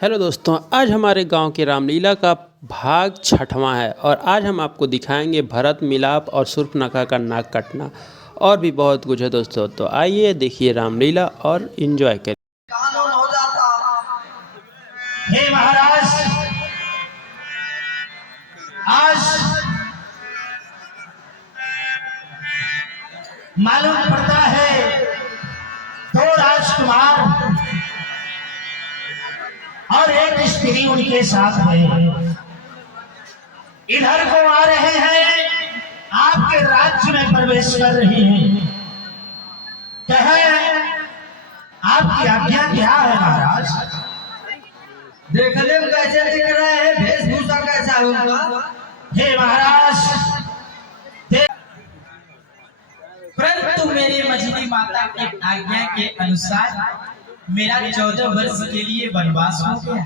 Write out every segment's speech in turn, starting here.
Hello दोस्तों, आज हमारे गांव की रामलीला का भाग 6वां है और आज हम आपको दिखाएंगे भरत मिलाप और शूर्पणखा का नाक कटना और भी बहुत कुछ है दोस्तों। तो आइए देखिए रामलीला और एंजॉय करिए। कानून हो जाता। हे महाराज, आज मालूम पड़ता है दो राजकुमार और एक स्त्री उनके साथ है। इधर को आ रहे हैं, आपके राज्य में प्रवेश कर रहे हैं। कहे आपकी आज्ञा क्या है महाराज? देखने में कैसे दिख रहे हैं, वेशभूषा कैसा है उनका? हे महाराज, परंतु मेरी मछली माता की आज्ञा के अनुसार मेरा 14 वर्ष के लिए वनवास हो गया।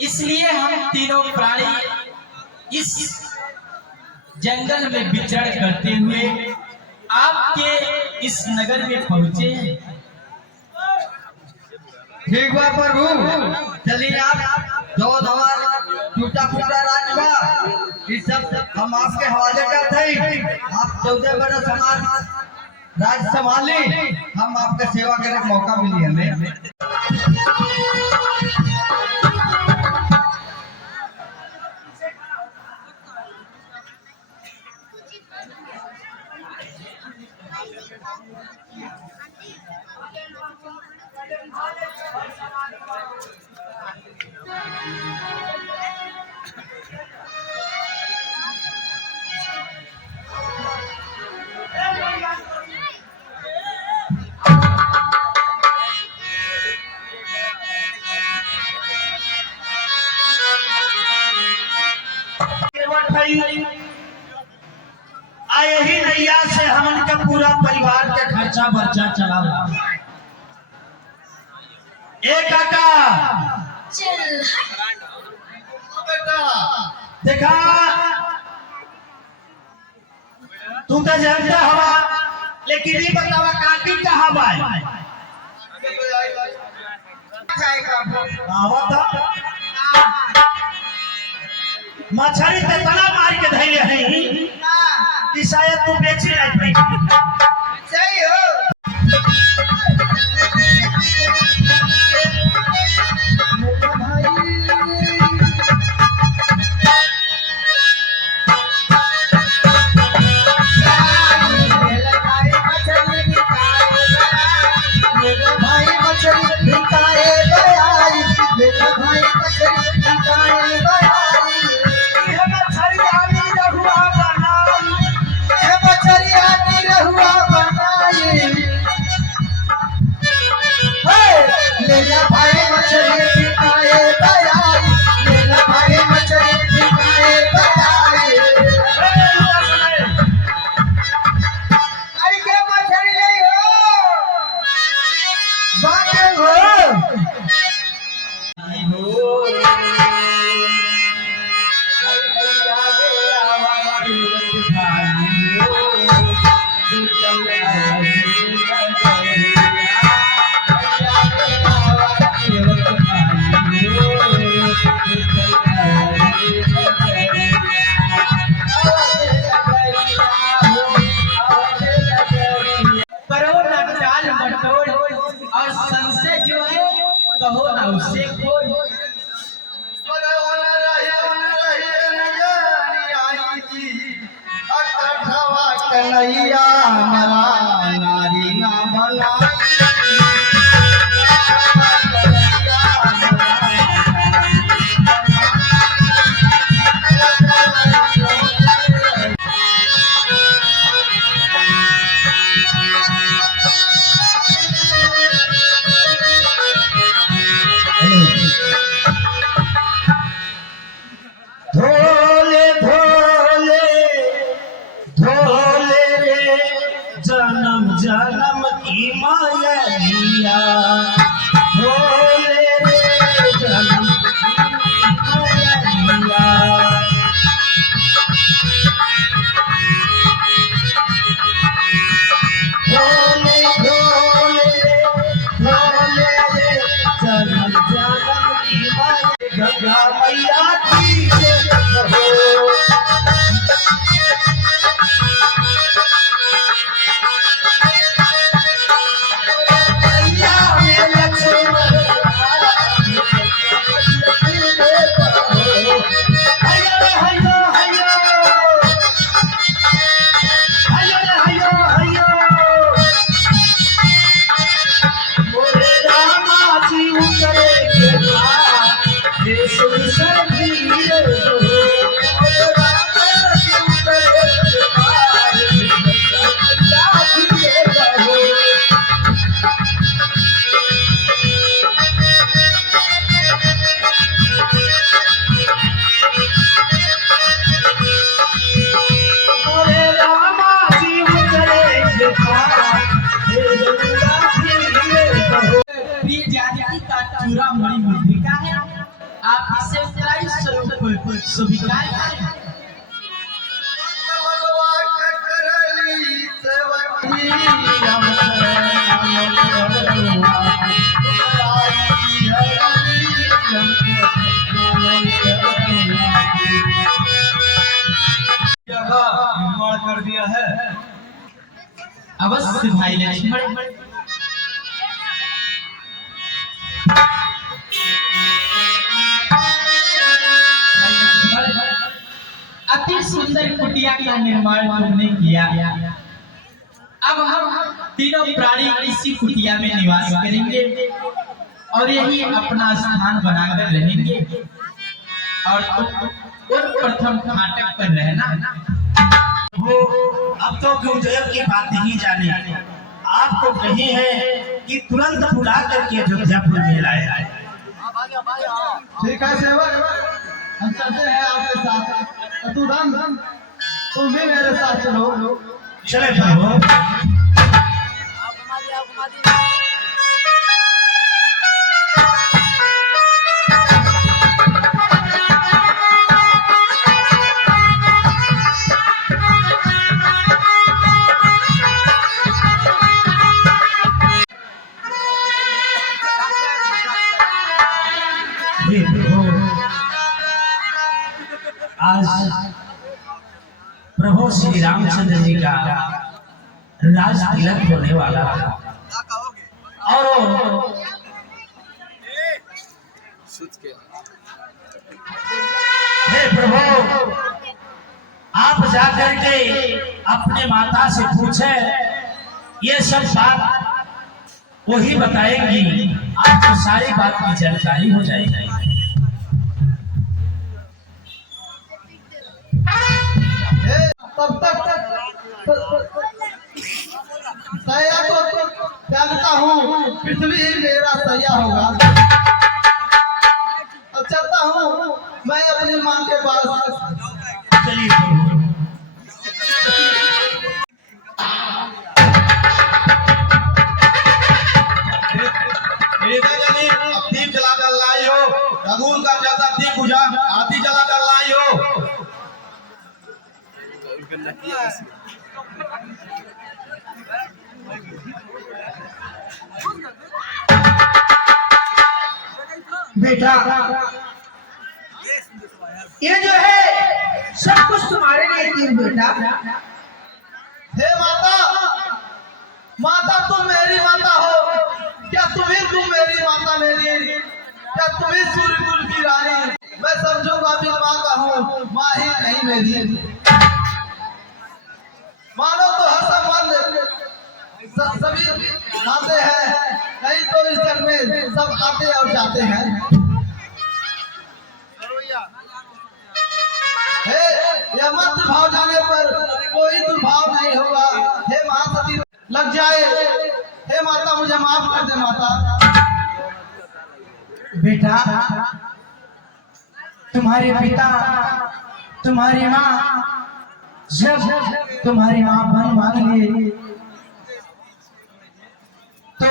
इसलिए हम तीनों प्राणी इस जंगल में विचरण करते हुए आपके इस नगर में पहुंचे हैं। ठीक बा प्रभु, चलिए आप जो हमारा टूटा फूटा राजवा ये सब हम आपके हवाले करते हैं। आप 14 बरस हमारा राज संभाले, हम आपका सेवा करने का मौका मिली हमें। यही नैया से हमन का पूरा परिवार के खर्चा बर्चा चला। एक काका देखा, तू तो जानता हवा, लेकिन ये बतावा काकी कहाँ बाई? मछली ते तना मार के धैले है कि शायद तू बेची नहीं पाई। सही हो। और संशय जो है कहो ना उससे कोई। कन्हैया हमारा नारी ना भला। धोले धोले धोले रे जन्म जन्म की माया, धोले रे जन्म की माया। धोले धोले धोले रे जन्म जन्म गंगा मैया की जय हो। प्रिय जानकी का चूड़ामणि मुद्रिका है, आप इसे उत्तरायण स्वरूप स्वीकार करें। निर्माण कर दिया है। अवश्य भाई लक्ष्मण। अति सुंदर कुटिया का निर्माण तुमने किया। अब हम तीनों प्राणी इसी कुटिया में निवास करेंगे और यही अपना स्थान बनाकर रहेंगे और तुम प्रथम फाटक पर रहना। वो अब तो गुरुदेव की बात नहीं जाने, आपको कही है कि तुरंत बुला करके अयोध्यापुर में लाए। ठीक है सेवक, हम चलते हैं आपके साथ। तू तुम भी मेरे साथ चलो। चले प्रभु। हे प्रभु, आज प्रभु श्री रामचंद्र जी का राज तिलक होने वाला था और हे प्रभु, आप जाकर के अपने माता से पूछे, ये सब बात वही बताएंगी, आपको सारी बात की जानकारी हो जाएगी। तब तक सैया को जानता हूँ, पृथ्वी ही मेरा सैया होगा। अब चलता हूँ मैं अपनी माँ के पास। चलिए प्रभु। अब दीप जला कर लाई हो, रघुन का ज्यादा दीप बुझा, आरती जला कर लाई हो। बेटा, ये जो है सब कुछ तुम्हारे लिए तीन बेटा। हे माता, माता तुम मेरी माता हो क्या? तुम मेरी माता मेरी क्या? तुम ही सूर्यकुल की रानी। मैं समझूंगा भी माँ का हूँ, माँ ही नहीं मेरी। मानो तो हर संबंध सभी आते हैं, नहीं तो इस घर में सब आते और जाते हैं। हे यह मंत्र भाव जाने पर कोई दुर्भाव नहीं होगा। हे महासती लग जाए। हे माता मुझे माफ कर दे माता। बेटा, तुम्हारे पिता तुम्हारी माँ जब तुम्हारी माँ वन मांग लिए तो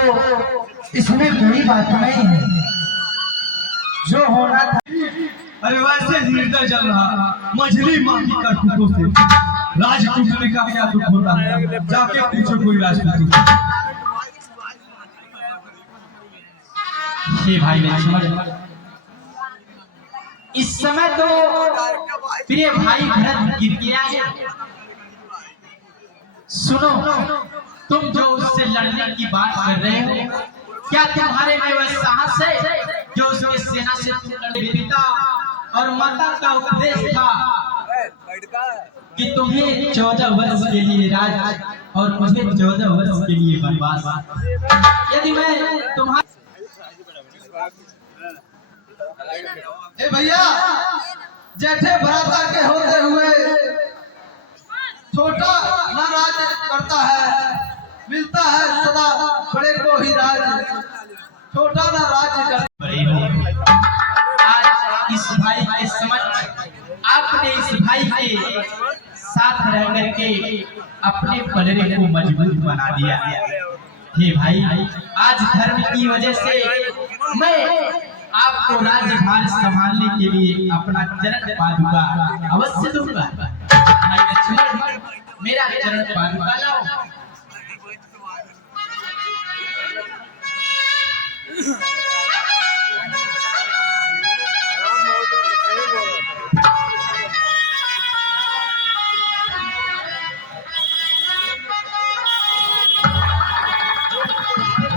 इसमें कोई बात नहीं है, जो होना था। अरे वैसे हृदय जल रहा, मछली माँ की करतूतों से राजपूत का क्या दुख होता है? जाके पूछो कोई राजपूत। हे भाई लक्ष्मण, इस समय तो प्रिय भाई भरत गिर गया है। सुनो, तुम जो उससे लड़ने की बात कर रहे हो, क्या तुम्हारे में वह साहस है जो उसकी सेना से तुम लड़? पिता और माता का उपदेश था कि तुम्हें 14 वर्ष के लिए राज और मुझे 14 वर्ष के लिए वनवास। यदि मैं तुम्हारे भैया, जेठे भ्राता के होते हुए छोटा ना राज करता है, मिलता है सदा बड़े को ही राज, छोटा ना राज करता। आज इस भाई के समक्ष आपने इस भाई के साथ रह करके अपने पलड़े को मजबूत बना दिया। हे भाई, आज धर्म की वजह से मैं आपको राज्यभार संभालने के लिए अपना चरण पादुका अवश्य दूंगा। लक्ष्मण, मेरा चरण पादुका लाओ।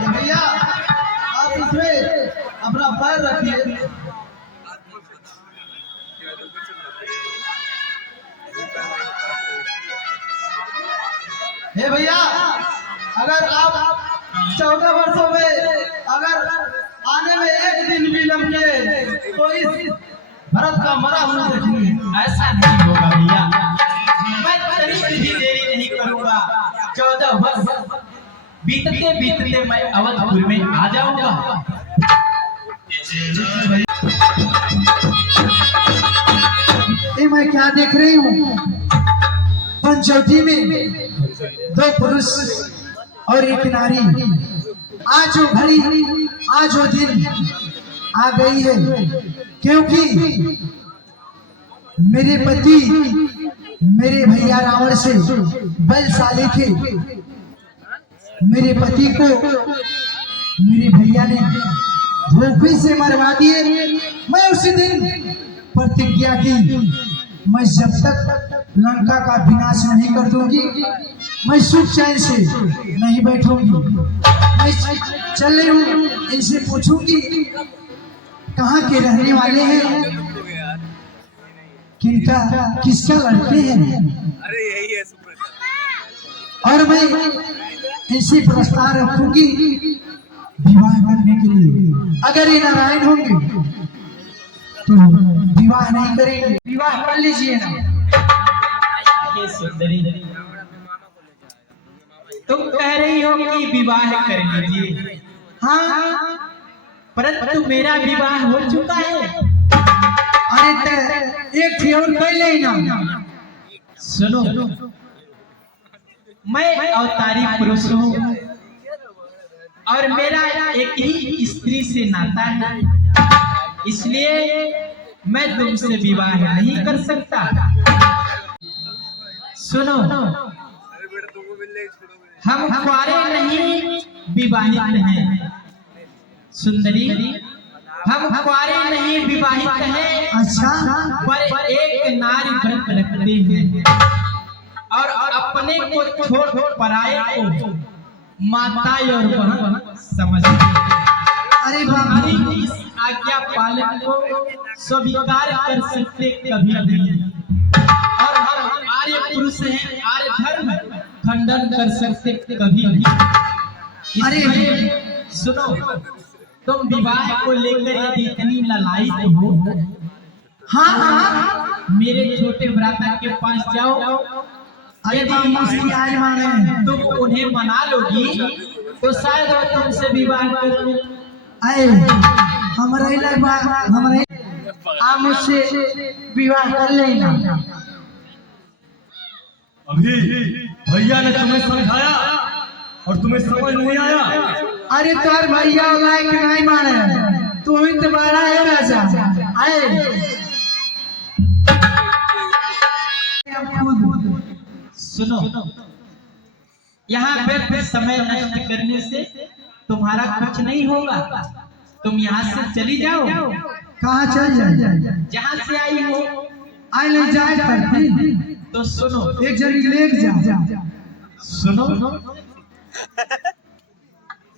भैया, आप इसमें अपना पैर रखिए। हे भैया, अगर आप 14 वर्षों में अगर आने में एक दिन विलम्ब किए तो इस भरत का मरा हुआ देखेंगे। ऐसा नहीं होगा भैया, मैं तनिक भी देरी नहीं करूंगा। 14 वर्ष बीतते बीतते मैं अवधपुर में आ जाऊंगा। ये मैं क्या देख रही हूँ? पंचवटी में 2 पुरुष और एक नारी, आज वो घड़ी, आज वो दिन आ गई है, क्योंकि मेरे पति मेरे भैया रावण से बलशाली थे। मेरे पति को मेरे भैया ने धोखे से मरवा दिए। मैं उसी दिन प्रतिज्ञा की, मैं जब तक लंका का विनाश नहीं कर दूंगी, मैं सुख चैन से नहीं बैठूंगी। मैं चल रही हूँ, इनसे पूछूंगी कहाँ के रहने वाले हैं, किनका किसका लड़के हैं, और मैं इनसे प्रस्ताव रखूंगी विवाह करने के लिए। अगर ये नारायण होंगे तो विवाह नहीं करेंगे, विवाह कर लीजिए ना। ये सुंदरी, तुम कह रही हो कि विवाह कर लीजिए। हाँ, परंतु मेरा विवाह हो चुका है। अरे तो एक थी और कर लेना। सुनो, मैं अवतारी पुरुष हूँ और मेरा एक ही स्त्री से नाता है, इसलिए मैं तुमसे विवाह नहीं कर सकता। सुनो, हम कुंवारे नहीं विवाहित हैं। सुंदरी, हम कुंवारे नहीं विवाहित हैं। अच्छा, पर एक नारी व्रत रखते हैं और अपने को छोड़ पराये को माता और बहन समझते हैं। अरे बाबा, हमारी इस आज्ञा पालन को स्वीकार कर सकते कभी नहीं, और हम आर्य पुरुष हैं, आर्य धर्म खंडन कर सकते कभी नहीं। अरे सुनो, तुम विवाह को लेकर यदि इतनी ललायित हो, हाँ हाँ, मेरे छोटे भ्राता के पास जाओ। अरे बाबा, उसकी आज माने तुम उन्हें मना लोगी तो शायद वो तुमसे विवाह कर ले। अरे हमारे लगवा, हमारे आप मुझसे विवाह कर लेना। अभी भैया ने तुम्हें समझाया और तुम्हें समझ नहीं आया। अरे तोर भैया लायक नहीं माने, तू ही तो बड़ा है राजा। आए सुनो, यहाँ पे समय नष्ट करने से तुम्हारा कुछ नहीं होगा। तुम यहाँ से चली जाओ कहाँ चल जाए? जहाँ से आई हो आई ले जाए करती तो सुनो, एक जरी ले जा। सुनो,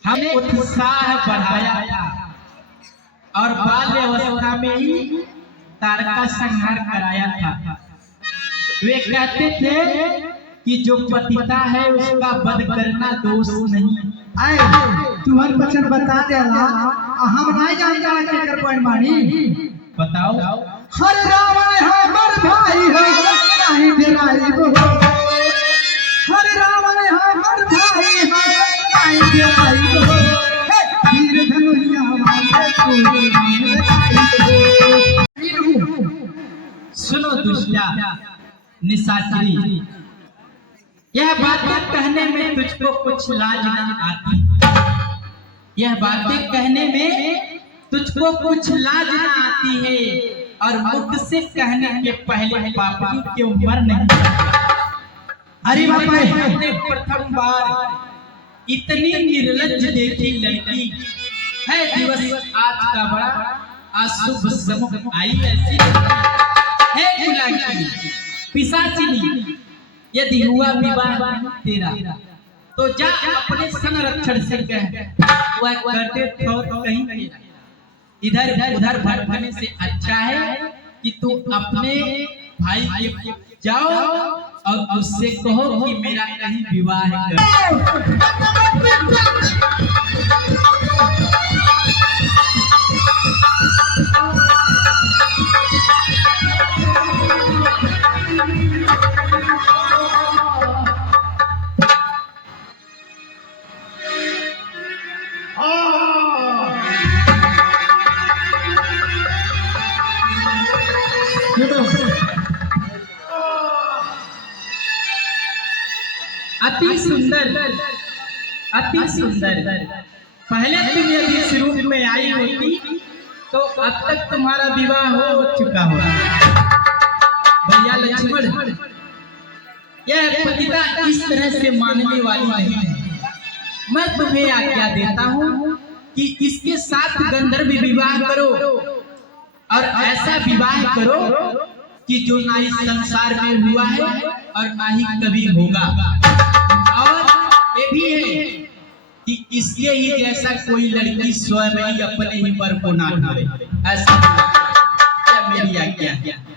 हमें उत्साह बढ़ाया था और बाल्य अवस्था में ही तारका संहार कराया था। वे कहते थे कि जो पतिता है उसका वध करना दोष नहीं। आए तू हर वचन बता देला हम नहीं जानता के कर पॉइंट मानी। बताओ। हर रावण है मर भाई हो नहीं डेराई हो, हर रावण है मर भाई हो नहीं डेराई हो, वीर धनुया वाले को। सुनो दुष्टा निशाचरी, यह बातें कहने में तुझको कुछ लाज न आती। यह बातें कहने में तुझको कुछ लाज न आती है और मुख से कहने के पहले पापी की उम्र नहीं। अरे बापा हमने प्रथम बार इतनी निर्लज्ज देखी लड़की है। दिवस आज का बड़ा अशुभ समय आई ऐसी है गुलामी पिशाचिनी। यदि हुआ विवाह तेरा तो जा अपने संरक्षण से कह वह करते ठोर कहीं तेरा। इधर उधर भटकने से अच्छा है कि तू अपने भाई के जाओ और उससे कहो कि मेरा कहीं विवाह कर। अति सुंदर, अति सुंदर। पहले तुम यदि इस रूप में आई होती तो अब तक तुम्हारा विवाह हो चुका होगा। भैया लक्ष्मण, यह पतिता इस तरह से मानने वाली नहीं है। मैं तुम्हें आज्ञा देता हूँ कि इसके साथ गंधर्व विवाह करो और ऐसा विवाह करो कि जो ना इस संसार में हुआ है और ना ही कभी होगा। और ये भी है कि इसके ही जैसा कोई लड़की स्वयं ही अपने ही वर को ना ढाले। ऐसा मेरी आज्ञा है।